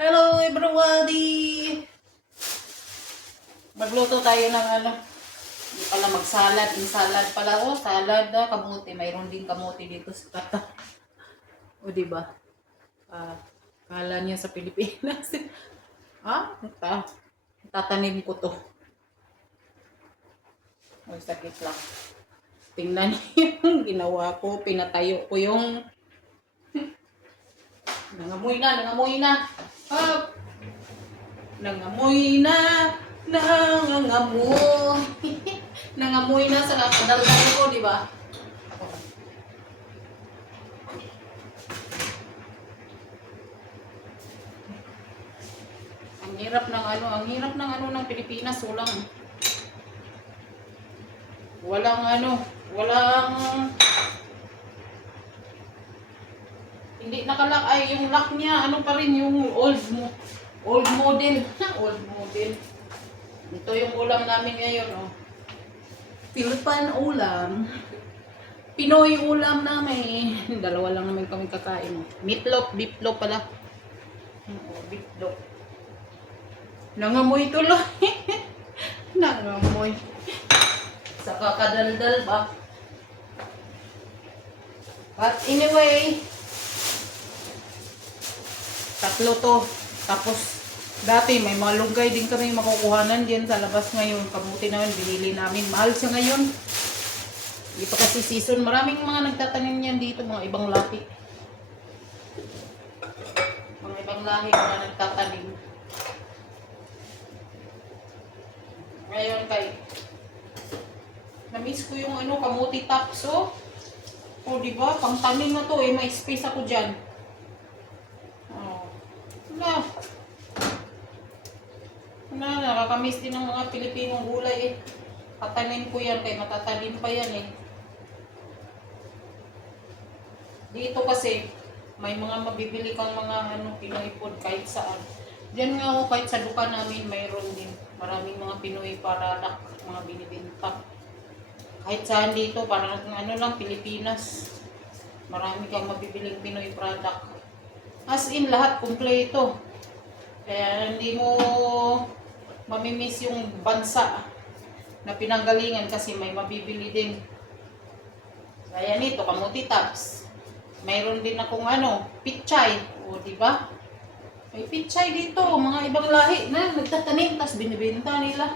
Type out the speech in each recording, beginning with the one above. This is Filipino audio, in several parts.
Hello everybody! Magluto tayo ng hindi pala magsalad, salad pala. Oh, salad na kamuti. Mayroon din kamuti dito sa kata. O, diba? Kala niya sa Pilipinas. Tatanim ko to. O, sakit lang. Tingnan niyo yung ginawa ko. Pinatayo ko yung nangamoy na. Nangamoy na. Nangamoy na sa kadaldal ko, di ba? Ang hirap ng ng Pilipinas, walang hindi nakalak ay yung lock niya, pa rin yung old model. Old model. Ito yung ulam namin ngayon, oh. Philippine ulam. Pinoy ulam namin. Dalawa lang naman kami kakain. Meatloaf, beefloaf pala. Beefloaf. Nangamoy tuloy. Nangamoy. Sa kakadaldal ba? But anyway, tatlo to. Tapos, dati may mga lunggay din kami makukuhanan dyan sa labas ngayon. Kamuti naman, binili namin. Mahal siya ngayon. Hindi pa kasi season. Maraming mga nagtatanim yan dito, mga ibang lahi. Mga nagtatanim. Ngayon na-miss ko yung kamuti tops, oh. O, diba? Pang tanim na to, may space ako dyan. Nakakamiss din ng mga Pilipinong gulay, eh. Patanim ko yan, kay matatanim pa yan, eh. Dito kasi, may mga mabibili kang mga Pinoy food kahit saan. Diyan nga ako, kahit sa lupa namin, mayroon din. Maraming mga Pinoy product, mga binibenta. Kahit saan dito, parang lang, Pilipinas. Marami kang mabibiling Pinoy product. As in, lahat kumpleto. Kaya hindi mo mamimiss yung bansa na pinanggalingan kasi may mabibili din. Kaya nito, kamuti tops. Mayroon din akong pichay. O, diba? May pichay dito. Mga ibang lahi na nagtatanim, tas binibenta nila.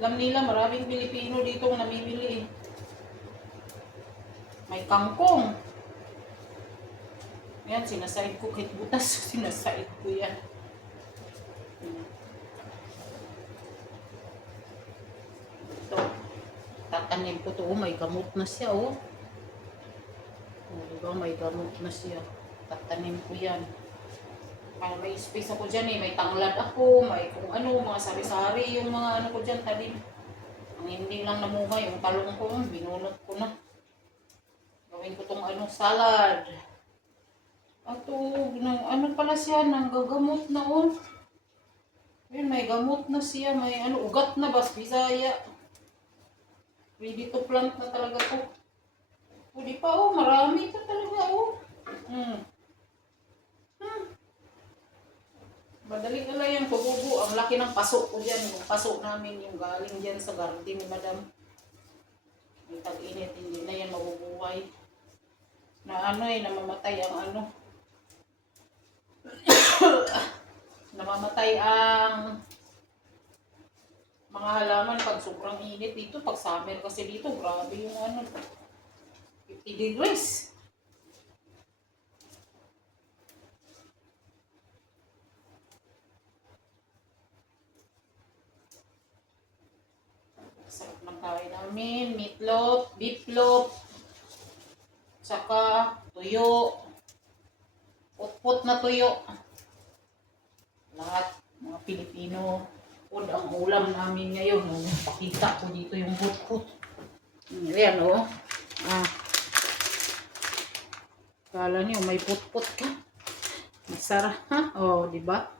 Alam nila, maraming Pilipino dito na namimili. May kangkong. Ayan, sinasaid ko kahit butas. Sinasaid ko yan. Ito. Tatanim ko to. May gamot na siya, oh. Diba? May gamot na siya. Tatanim ko yan. Kaya may space ako dyan, eh. May tanglad ako. May kung mga sari-sari. Yung mga ko dyan, talim. Ang hindi lang namuha, yung talong ko, binunot ko na. Gawin ko tong salad. Ato, pala siya, nang gagamot na, oh. Ayun, may gamot na siya, may ugat na, Bisaya. Ready to plant na talaga to. O, di pa, oh, marami pa talaga, oh. Madali na lang yan, kububo. Ang laki ng paso ko dyan. Yung paso namin, yung galing dyan sa garden ni Madam. May tag-init, hindi na yan mabubuhay. Namamatay ang namamatay ang mga halaman pag sobrang init dito. Pag summer kasi dito, grabe yung 50 degrees. Sarap ng kain namin. Meatloaf, beefloaf, saka tuyo. Put na tuyo. Lahat, mga Pilipino food ang ulam namin ngayon. Pakita ko dito yung put-put. Ayan, oh. Kala niyo may put-put ka. Masarap, ha? Oh, diba?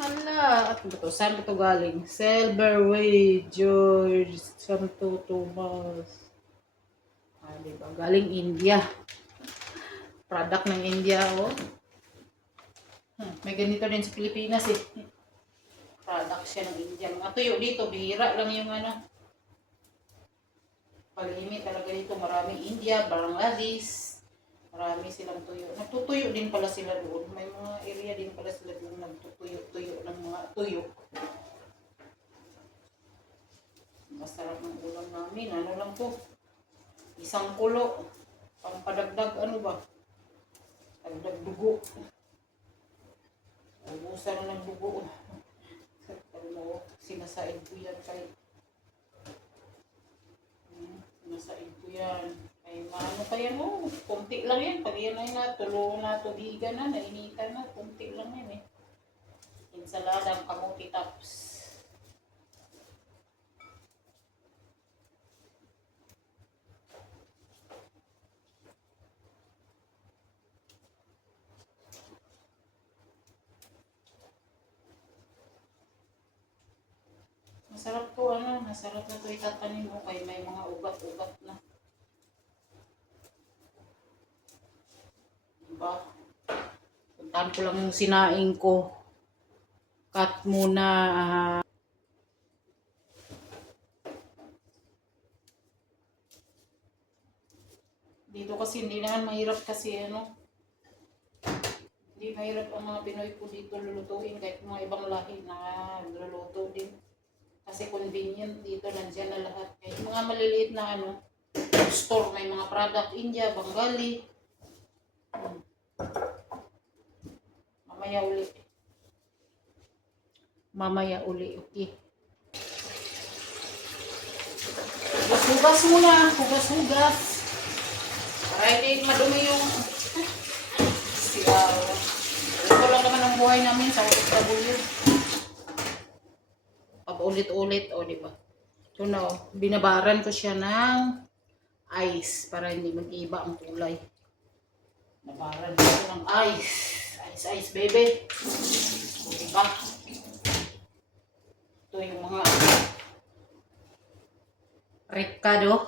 Hala, at ito, saan ito galing? Silverway, George, Santo Tomas. Diba? Galing India. Product ng India, oh. May ganito din sa Pilipinas eh. Product siya ng India. Mga tuyo dito, bihira lang yung ano. Palihimi talaga dito. Maraming India, Bangladesh. Marami silang tuyo. Nagtutuyo din pala sila doon. May mga area din pala sila doon nagtutuyo-tuyo ng mga tuyo. Masarap ng ulam namin. Ano lang to? Isang kulo. Pampadagdag ano ba? Dagdag dugo. Ubusan na ng dugo. Ano, sinasaid ko yan kay sinasaid ko yan. Ay maano kaya mo? Kunti lang yan. Pag yan ay natulo na tubigan na, nainitan na. Kunti lang yan eh. Ensalada, kamuti tops. Masarap to ano, masarap na to itatanim mo kay may mga ugat-ugat na. Diba? Puntahan ko lang yung sinaing ko. Cut muna. Dito kasi hindi naman mahirap kasi ano. Hindi mahirap ang mga Pinoy po dito lulutuin kahit mga ibang lahi na luluto din. Kasi convenient dito, nandiyan na lahat. Kahit mga maliliit na ano, store, may mga product, India, Bengali. Mamaya uli. Mamaya uli, okay. Hugas-hugas muna, hugas-hugas. Para hindi madumi yung siya. Ito lang naman ang buhay namin sa OFW. Pag-ulit-ulit, o diba? So now, binabaran ko siya ng ice para hindi mag-iba ang kulay. Nabaran ko siya ng ice. Ice, baby. O diba? Ito yung mga rekado.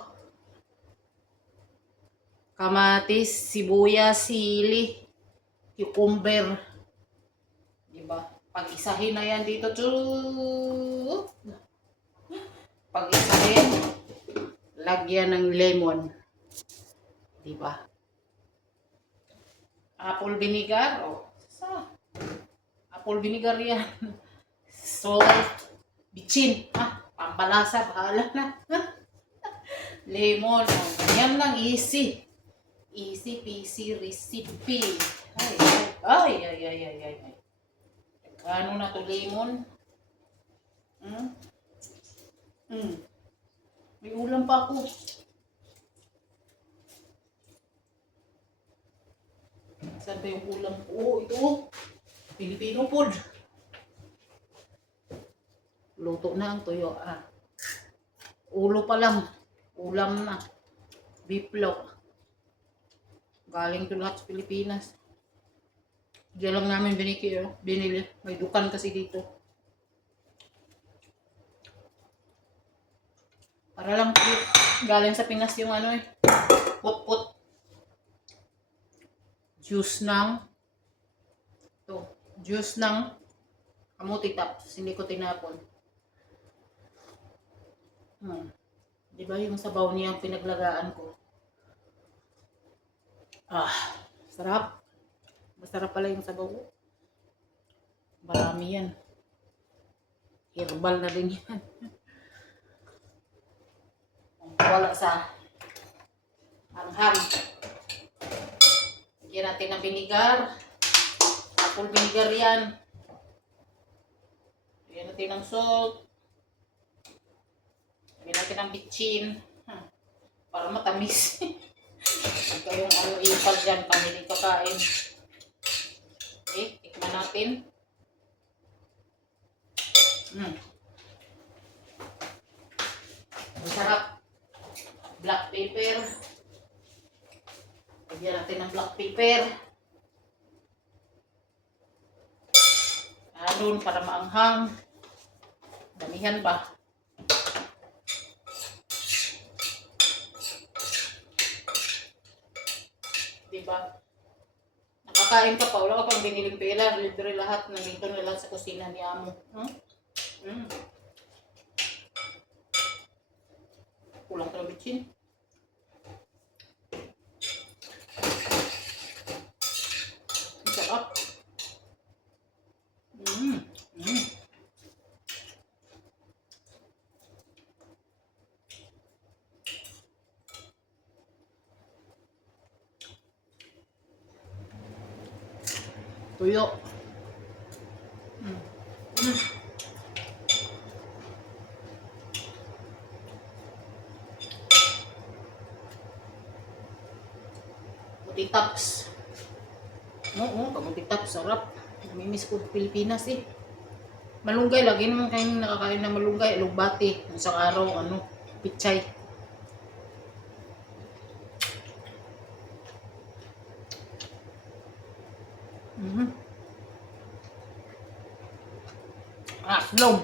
Kamatis, sibuyas, sili, cucumber. Diba? Pag-isahin na yan dito. Pag-isahin, lagyan ng lemon. Diba? Apple vinegar. O, apple vinegar yan. Salt. Bitchin. Pampalasa. Bahala na. Lemon. O, ganyan lang. Easy. Easy peasy recipe. Ay. Ano na to, lemon? May ulam pa ako. Saan ba yung ulam ko? Oh, ito. Filipino food. Luto na ang tuyo. Ulo pa lang. Ulam na. Beef lock. Galing to lahat sa Pilipinas. Diyan lang namin binili. May dukan kasi dito. Para lang galing sa Pinas yung ano eh. Put. Juice ng kamuti tops. Hindi ko tinapon. Diba yung sabaw niya ang pinaglagaan ko? Sarap. Masarap pala yung sabaw ko. Marami yan. Herbal na din yan. Wala sa anghang. Lagyan natin ng vinegar. Apple vinegar yan. Lagyan natin ng salt. Lagyan natin ng bitchin. Para matamis. Huwag kayong ipal dyan pag hindi kakain. Okay, tikman natin. Masarap. Black pepper. Lagyan natin ng black pepper. Doon para maanghang. Damihan ba? Diba? Kakain ka pa, wala ka pang biniling pera, libre lahat, nandito na lang sa kusina ni Amo. Kulang ka na bitsin. Ang sarap. Tuyo. Mutitaps. Oo, kamutitaps. Sarap. Namimiss ko Pilipinas eh. Malunggay. Lagi naman kayo nakakain ng malunggay. Alugbati. Isang araw, pichay. Slow.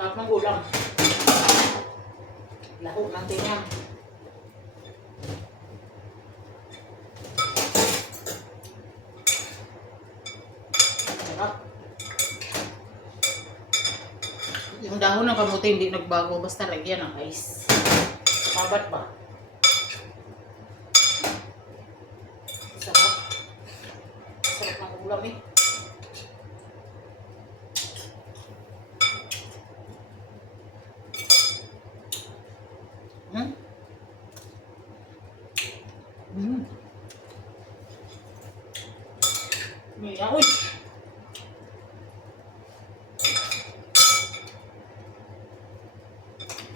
Sarap ng ulam. Laho natin yan. Sarap. Yung dahon ng kamote hindi nagbago. Basta lagyan ng ice. Kabat ba? Sarap. Sarap ng ulam eh. Uy!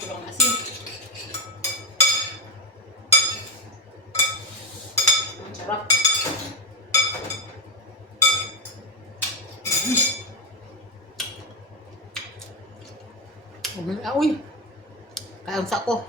Kurang asin. Ang sarap. Uy! Kaunsa ko.